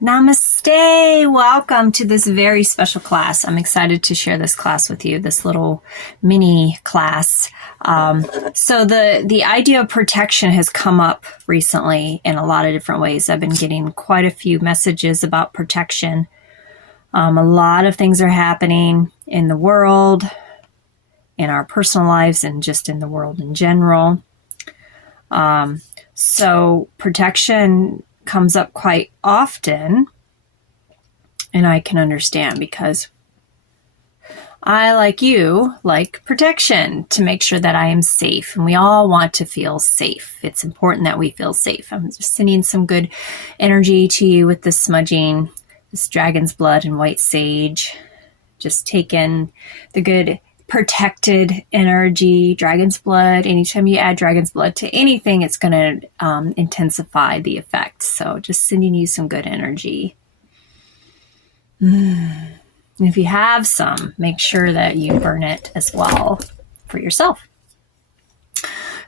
Namaste. Welcome to this very special class. I'm excited to share this class with you, this little mini class. So the idea of protection has come up recently in a lot of different ways. I've been getting quite a few messages about protection. A lot of things are happening in the world, in our personal lives, and just in the world in general. So protection comes up quite often, and I can understand because I, like you, like protection to make sure that I am safe, and we all want to feel safe. It's important that we feel safe. I'm just sending some good energy to you with this smudging, this dragon's blood and white sage. Just take in the good protected energy, dragon's blood. Anytime you add dragon's blood to anything, it's going to intensify the effect. So just sending you some good energy. And if you have some, make sure that you burn it as well for yourself.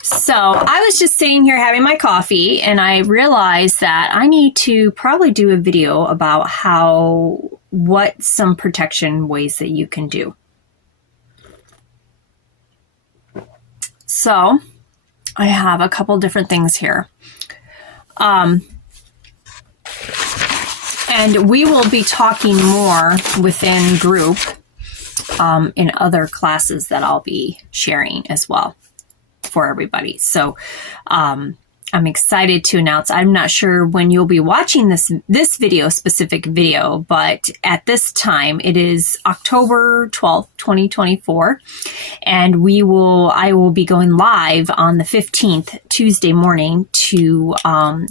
So I was just sitting here having my coffee, and I realized that I need to probably do a video about what some protection ways that you can do. So I have a couple different things here. And we will be talking more within group in other classes that I'll be sharing as well for everybody. So I'm excited to announce, I'm not sure when you'll be watching this specific video, but at this time it is October 12th, 2024. And I will be going live on the 15th, Tuesday morning, to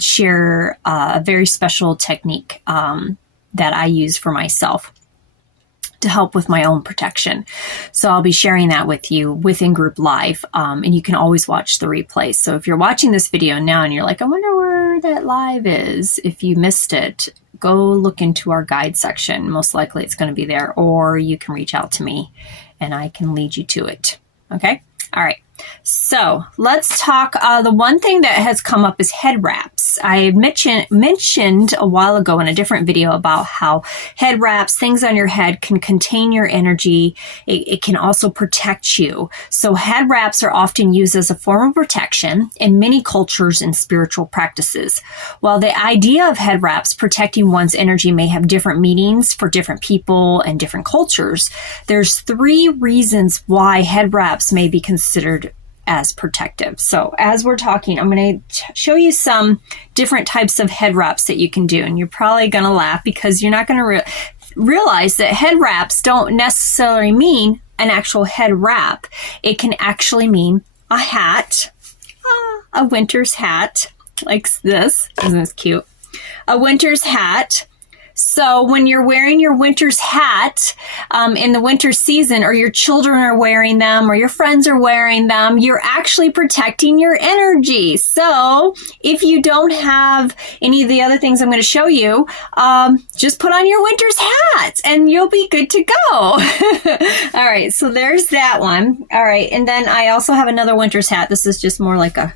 share a very special technique that I use for myself to help with my own protection. So I'll be sharing that with you within group live, and you can always watch the replay. So if you're watching this video now and you're like, I wonder where that live is, if you missed it, go look into our guide section. Most likely it's going to be there, or you can reach out to me and I can lead you to it. Okay? All right. So let's talk. The one thing that has come up is head wraps. I mentioned a while ago in a different video about how head wraps, things on your head, can contain your energy. It can also protect you. So head wraps are often used as a form of protection in many cultures and spiritual practices. While the idea of head wraps protecting one's energy may have different meanings for different people and different cultures, there's 3 reasons why head wraps may be considered as protective. So as we're talking, I'm going to show you some different types of head wraps that you can do. And you're probably going to laugh because you're not going to realize that head wraps don't necessarily mean an actual head wrap. It can actually mean a hat, a winter's hat, like this. Isn't this cute? A winter's hat. So when you're wearing your winter's hat in the winter season, or your children are wearing them, or your friends are wearing them, you're actually protecting your energy. So if you don't have any of the other things I'm going to show you, just put on your winter's hat and you'll be good to go. All right, so there's that one. All right, and then I also have another winter's hat. This is just more like a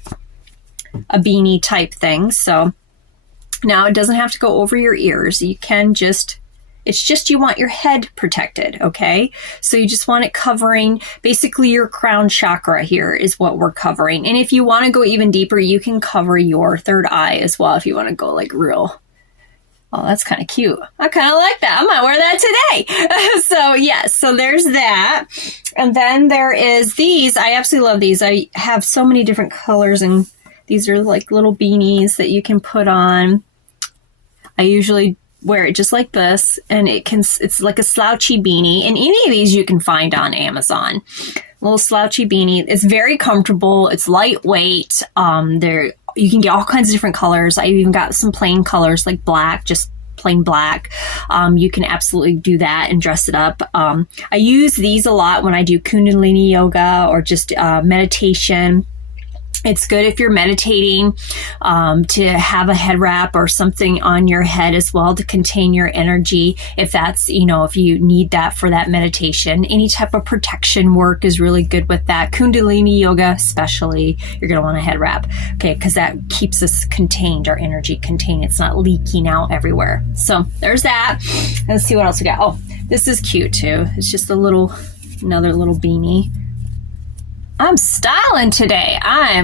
beanie type thing. So now, it doesn't have to go over your ears. You can it's just you want your head protected, okay? So you just want it covering, basically your crown chakra here is what we're covering. And if you want to go even deeper, you can cover your third eye as well if you want to go like real. Oh, that's kind of cute. I kind of like that. I might wear that today. So yes, so there's that. And then there is these. I absolutely love these. I have so many different colors, and these are like little beanies that you can put on. I usually wear it just like this, and it's like a slouchy beanie, and any of these you can find on Amazon. Little slouchy beanie. It's very comfortable. It's lightweight. You can get all kinds of different colors. I even got some plain colors like black, just plain black. You can absolutely do that and dress it up. I use these a lot when I do Kundalini yoga or just meditation. It's good if you're meditating to have a head wrap or something on your head as well to contain your energy. If that's, if you need that for that meditation, any type of protection work is really good with that. Kundalini yoga, especially, you're going to want a head wrap. Okay. Because that keeps us contained, our energy contained. It's not leaking out everywhere. So there's that. Let's see what else we got. Oh, this is cute too. It's just another little beanie. I'm styling today. I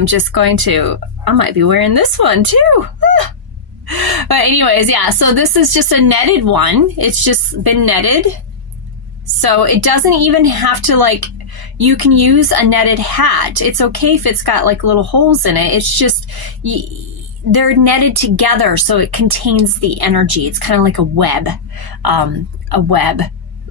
might be wearing this one too. But anyways, yeah, so this is just a netted one. It's just been netted. So it doesn't even have to you can use a netted hat. It's okay if it's got little holes in it. It's just, they're netted together so it contains the energy. It's kind of like a web,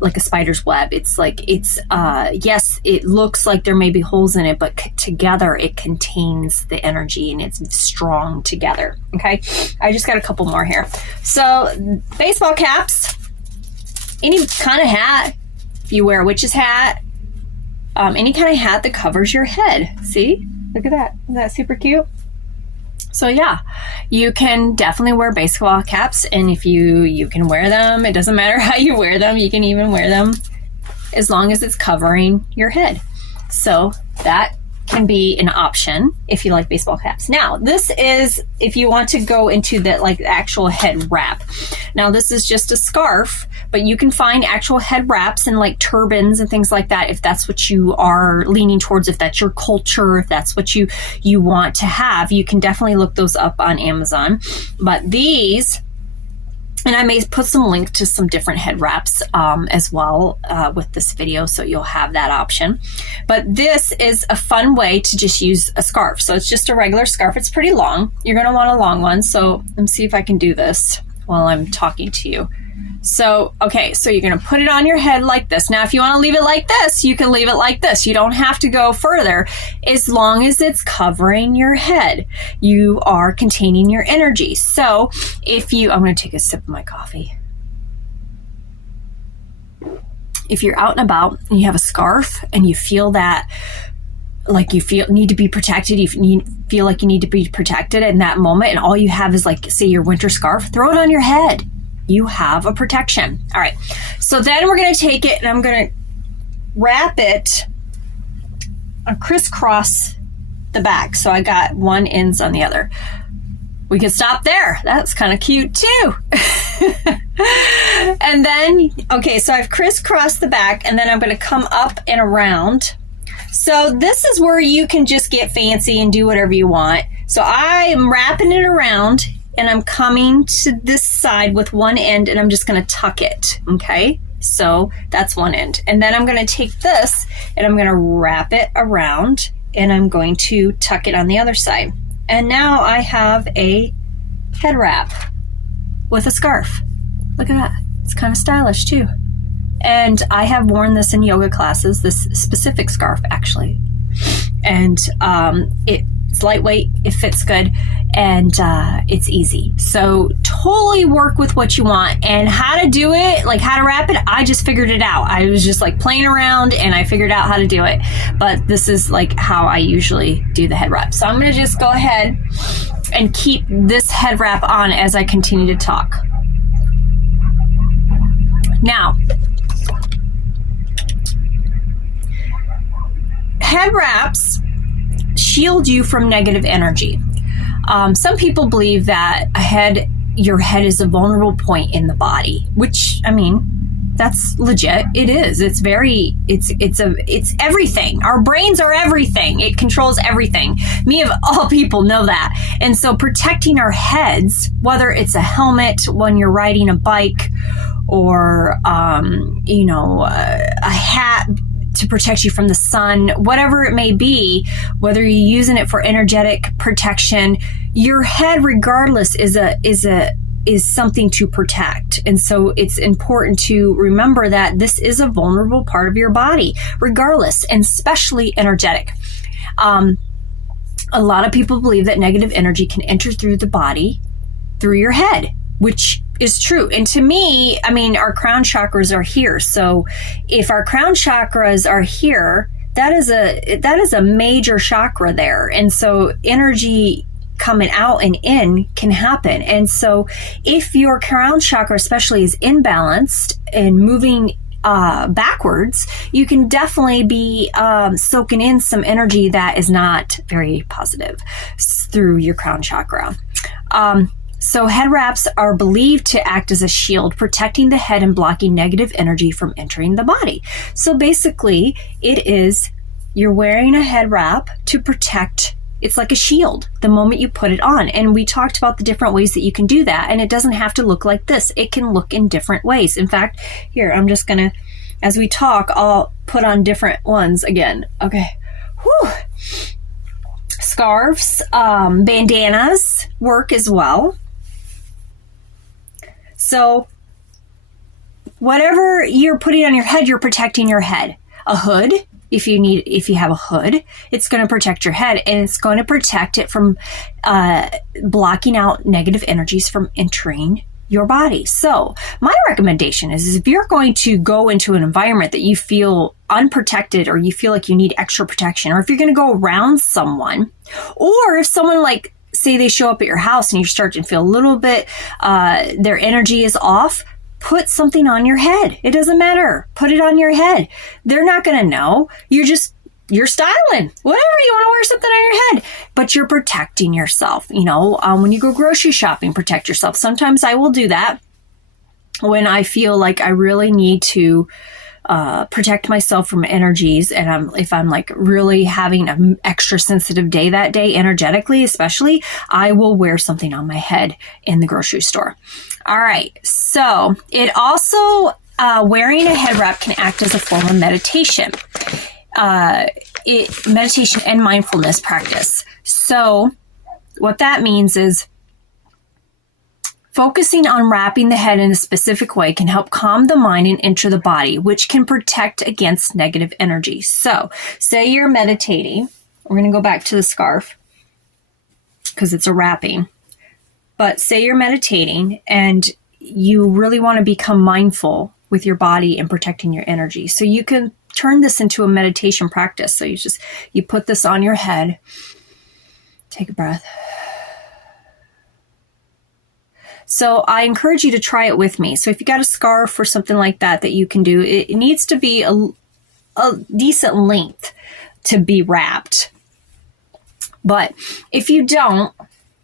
like a spider's web. Yes, it looks like there may be holes in it, but together it contains the energy and it's strong together. Okay. I just got a couple more here. So baseball caps, any kind of hat, if you wear a witch's hat, any kind of hat that covers your head. See, look at that. Isn't that super cute? So yeah, you can definitely wear baseball caps, and if you can wear them, it doesn't matter how you wear them. You can even wear them as long as it's covering your head. So that can be an option if you like baseball caps. Now, this is if you want to go into the actual head wrap. Now, this is just a scarf, but you can find actual head wraps and turbans and things like that if that's what you are leaning towards, if that's your culture, if that's what you want to have. You can definitely look those up on Amazon. But these, and I may put some link to some different head wraps as well with this video, so you'll have that option. But this is a fun way to just use a scarf. So it's just a regular scarf. It's pretty long. You're going to want a long one. So let me see if I can do this while I'm talking to you. So, okay, so you're going to put it on your head like this. Now, if you want to leave it like this, you can leave it like this. You don't have to go further. As long as it's covering your head, you are containing your energy. So I'm going to take a sip of my coffee. If you're out and about and you have a scarf and you feel that need to be protected, feel like you need to be protected in that moment, and all you have is say your winter scarf, throw it on your head. You have a protection. All right. So then we're going to take it and I'm going to wrap it crisscross the back. So I got one ends on the other. We could stop there. That's kind of cute too. And then, okay, so I've crisscrossed the back and then I'm going to come up and around. So this is where you can just get fancy and do whatever you want. So I am wrapping it around and I'm coming to this side with one end and I'm just going to tuck it. Okay. So that's one end. And then I'm going to take this and I'm going to wrap it around and I'm going to tuck it on the other side. And now I have a head wrap with a scarf. Look at that. It's kind of stylish too. And I have worn this in yoga classes, this specific scarf actually. And it's lightweight, it fits good, and it's easy. So totally work with what you want. And how to do it, how to wrap it, I just figured it out. I was just playing around and I figured out how to do it. But this is how I usually do the head wrap. So I'm going to just go ahead and keep this head wrap on as I continue to talk. Now, head wraps shield you from negative energy. Some people believe that your head is a vulnerable point in the body, which, that's legit. It is. It's everything. Our brains are everything. It controls everything. Me of all people know that. And so protecting our heads, whether it's a helmet when you're riding a bike or, a hat to protect you from the sun, whatever it may be, whether you're using it for energetic protection, your head regardless is something to protect. And so it's important to remember that this is a vulnerable part of your body, regardless, and especially energetic. A lot of people believe that negative energy can enter through the body, through your head, which is true. And to me, our crown chakras are here. So if our crown chakras are here, that is a major chakra there. And so energy coming out and in can happen. And so if your crown chakra especially is imbalanced and moving backwards, you can definitely be soaking in some energy that is not very positive through your crown chakra. So head wraps are believed to act as a shield, protecting the head and blocking negative energy from entering the body. So basically, you're wearing a head wrap to protect. It's like a shield the moment you put it on. And we talked about the different ways that you can do that. And it doesn't have to look like this. It can look in different ways. In fact, here, I'm just going to, as we talk, I'll put on different ones again. Okay. Whew. Scarves, bandanas work as well. So whatever you're putting on your head, you're protecting your head. A hood, if you have a hood, it's going to protect your head, and it's going to protect it from blocking out negative energies from entering your body. So my recommendation is if you're going to go into an environment that you feel unprotected, or you feel like you need extra protection, or if you're going to go around someone, or if someone, like, say they show up at your house and you start to feel a little bit, their energy is off, put something on your head. It doesn't matter. Put it on your head. They're not going to know. You're styling. Whatever. You want to wear something on your head. But you're protecting yourself. When you go grocery shopping, protect yourself. Sometimes I will do that when I feel like I really need to protect myself from energies. And if I'm like really having an extra sensitive day that day, energetically especially, I will wear something on my head in the grocery store. All right. So it also, wearing a head wrap can act as a form of meditation. Meditation and mindfulness practice. So what that means is focusing on wrapping the head in a specific way can help calm the mind and enter the body, which can protect against negative energy. So say you're meditating. We're going to go back to the scarf because it's a wrapping. But say you're meditating and you really want to become mindful with your body and protecting your energy. So you can turn this into a meditation practice. So you put this on your head. Take a breath. So I encourage you to try it with me. So if you got a scarf or something like that you can do, it needs to be a decent length to be wrapped. But if you don't,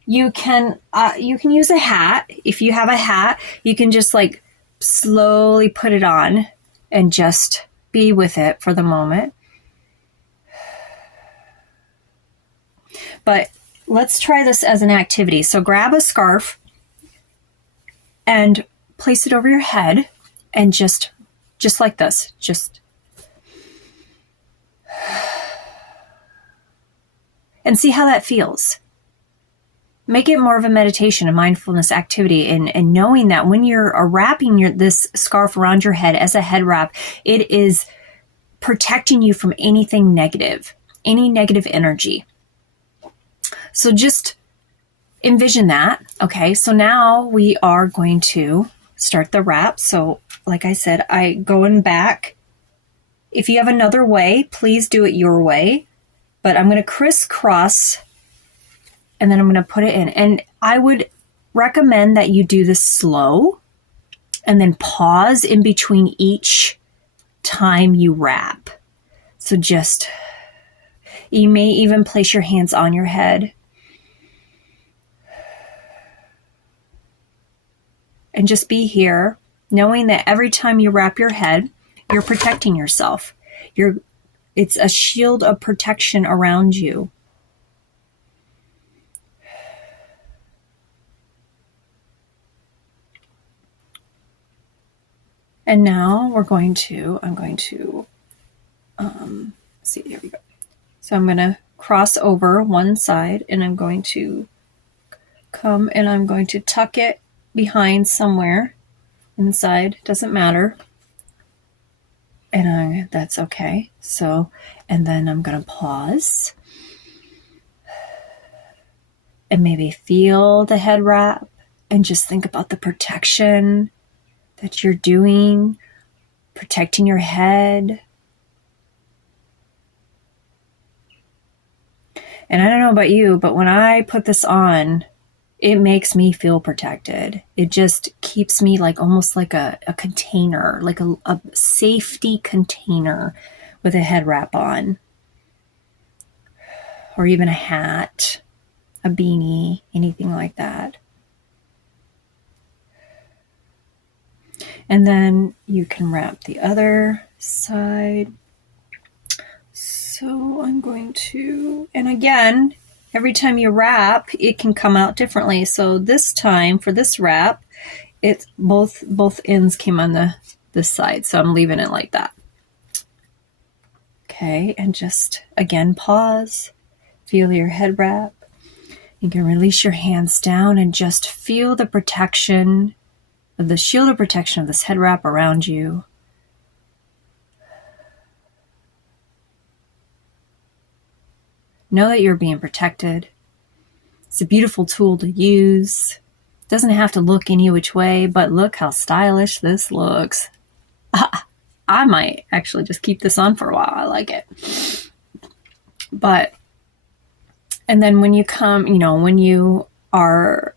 you can use a hat. If you have a hat, you can just like slowly put it on and just be with it for the moment. But let's try this as an activity. So grab a scarf and place it over your head and just like this, and see how that feels. Make it more of a meditation, a mindfulness activity, and knowing that when you're wrapping this scarf around your head as a head wrap, it is protecting you from anything negative, any negative energy. So just envision that. Okay, so now we are going to start the wrap. So like I said, going back. If you have another way, please do it your way. But I'm going to crisscross and then I'm going to put it in. And I would recommend that you do this slow and then pause in between each time you wrap. So you may even place your hands on your head. And just be here, knowing that every time you wrap your head, you're protecting yourself. It's a shield of protection around you. And now I'm going to, see, here we go. So I'm going to cross over one side and I'm going to come and I'm going to tuck it behind somewhere inside, doesn't matter. And that's okay. So, and then I'm going to pause and maybe feel the head wrap and just think about the protection that you're doing, protecting your head. And I don't know about you, but when I put this on, it makes me feel protected. It just keeps me like almost like a container, like a safety container with a head wrap on, or even a hat, a beanie, anything like that. And then you can wrap the other side. So I'm going to, and again, every time you wrap, it can come out differently. So this time for this wrap, it's both ends came on this side. So I'm leaving it like that. Okay, and just again pause, feel your head wrap. You can release your hands down and just feel the protection of the shield of protection of this head wrap around you. Know that you're being protected. It's a beautiful tool to use. It doesn't have to look any which way, but look how stylish this looks. I might actually just keep this on for a while. I like it. And then when you come, when you are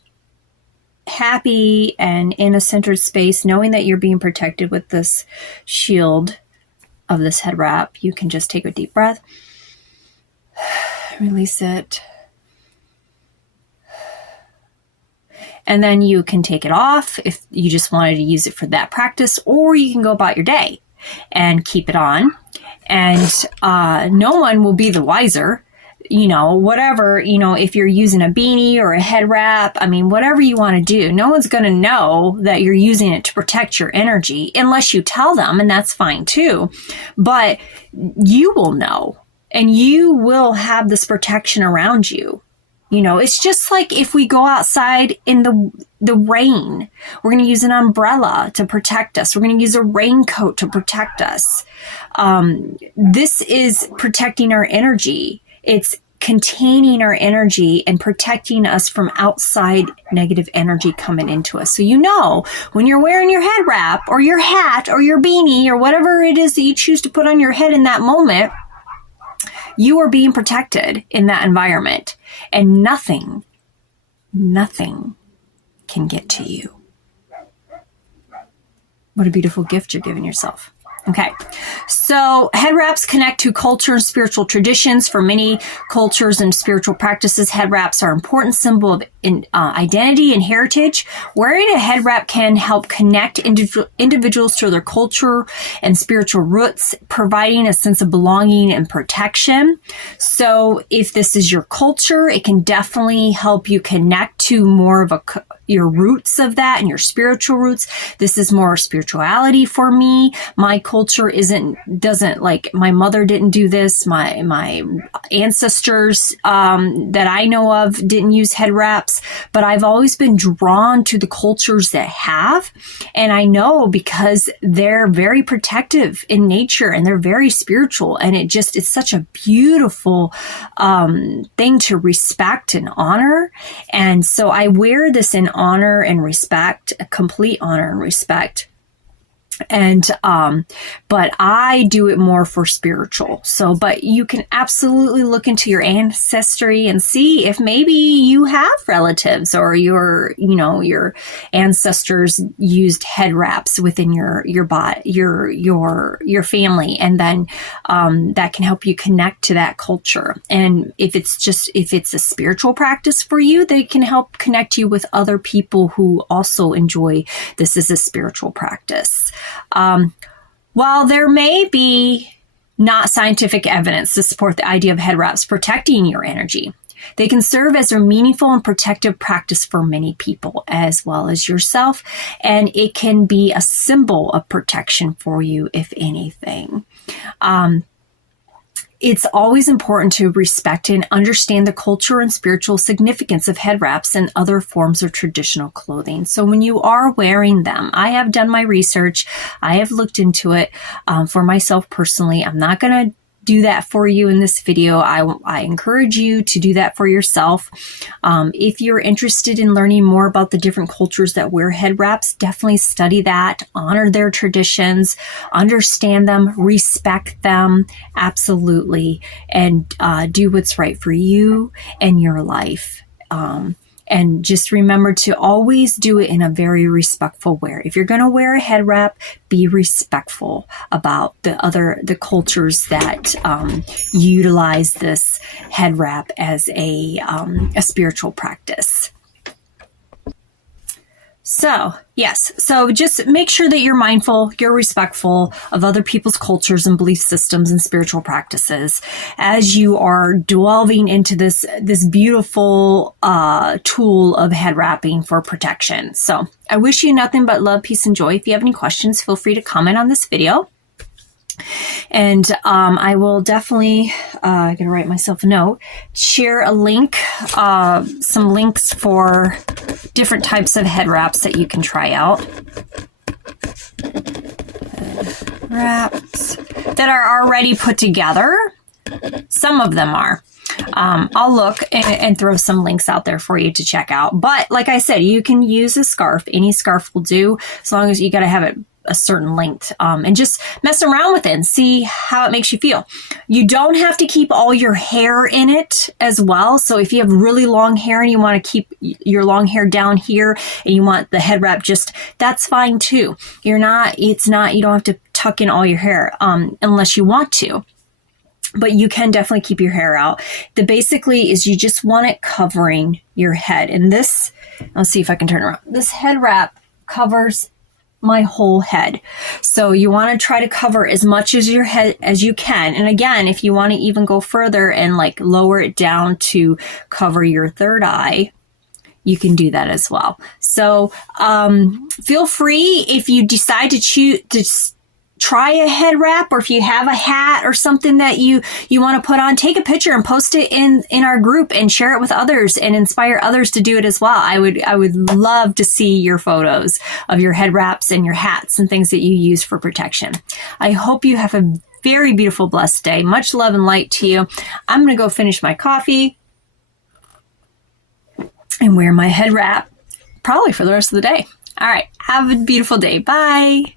happy and in a centered space, knowing that you're being protected with this shield of this head wrap, you can just take a deep breath, release it, and then you can take it off if you just wanted to use it for that practice, or you can go about your day and keep it on, and no one will be the wiser. Whatever, if you're using a beanie or a head wrap, whatever you want to do, no one's going to know that you're using it to protect your energy unless you tell them, and that's fine too. But you will know, and you will have this protection around you. It's just like if we go outside in the rain, we're going to use an umbrella to protect us. We're going to use a raincoat to protect us. This is protecting our energy. It's containing our energy and protecting us from outside negative energy coming into us. So when you're wearing your head wrap or your hat or your beanie or whatever it is that you choose to put on your head in that moment, you are being protected in that environment, and nothing can get to you. What a beautiful gift you're giving yourself. Okay, so head wraps connect to culture and spiritual traditions. For many cultures and spiritual practices, head wraps are an important symbol of identity and heritage. Wearing a head wrap can help connect individuals to their culture and spiritual roots, providing a sense of belonging and protection. So if this is your culture, it can definitely help you connect to more of your roots of that and your spiritual roots. This is more spirituality for me. My culture doesn't like, my mother didn't do this. My ancestors that I know of didn't use head wraps, but I've always been drawn to the cultures that have. And I know because they're very protective in nature and they're very spiritual. And it's such a beautiful thing to respect and honor. And so I wear this in honor and respect, a complete honor and respect. And, but I do it more for spiritual. So, but you can absolutely look into your ancestry and see if maybe you have relatives or your ancestors used head wraps within your body, your family. And then, that can help you connect to that culture. And if it's a spiritual practice for you, they can help connect you with other people who also enjoy this as a spiritual practice. While there may be not scientific evidence to support the idea of head wraps protecting your energy, they can serve as a meaningful and protective practice for many people as well as yourself. And it can be a symbol of protection for you, if anything. It's always important to respect and understand the culture and spiritual significance of head wraps and other forms of traditional clothing. So when you are wearing them, I have done my research. I have looked into it for myself personally. I'm not going to do that for you in this video. I encourage you to do that for yourself. If you're interested in learning more about the different cultures that wear head wraps, definitely study that, honor their traditions, understand them, respect them, absolutely, and do what's right for you and your life. And just remember to always do it in a very respectful way. If you're going to wear a head wrap, be respectful about the cultures that utilize this head wrap as a spiritual practice. So, yes, so just make sure that you're mindful, you're respectful of other people's cultures and belief systems and spiritual practices as you are delving into this beautiful tool of head wrapping for protection. So I wish you nothing but love, peace, and joy. If you have any questions, feel free to comment on this video. And I will definitely, I'm going to write myself a note, share a link, some links for different types of head wraps that you can try out. Wraps that are already put together. Some of them are. I'll look and throw some links out there for you to check out. But like I said, you can use a scarf. Any scarf will do, as long as you got to have it a certain length, and just mess around with it and see how it makes you feel. You don't have to keep all your hair in it as well. So if you have really long hair and you want to keep your long hair down here and you want the head wrap, that's fine too. You don't have to tuck in all your hair, unless you want to. But you can definitely keep your hair out. The basically is you just want it covering your head. And this, let's see if I can turn around. This head wrap covers my whole head. So you want to try to cover as much as your head as you can. And again, if you want to even go further and like lower it down to cover your third eye, you can do that as well. So feel free, if you decide to try a head wrap, or if you have a hat or something that you want to put on, take a picture and post it in our group and share it with others and inspire others to do it as well. I would love to see your photos of your head wraps and your hats and things that you use for protection. I hope you have a very beautiful, blessed day. Much love and light to you. I'm going to go finish my coffee and wear my head wrap probably for the rest of the day. All right. Have a beautiful day. Bye.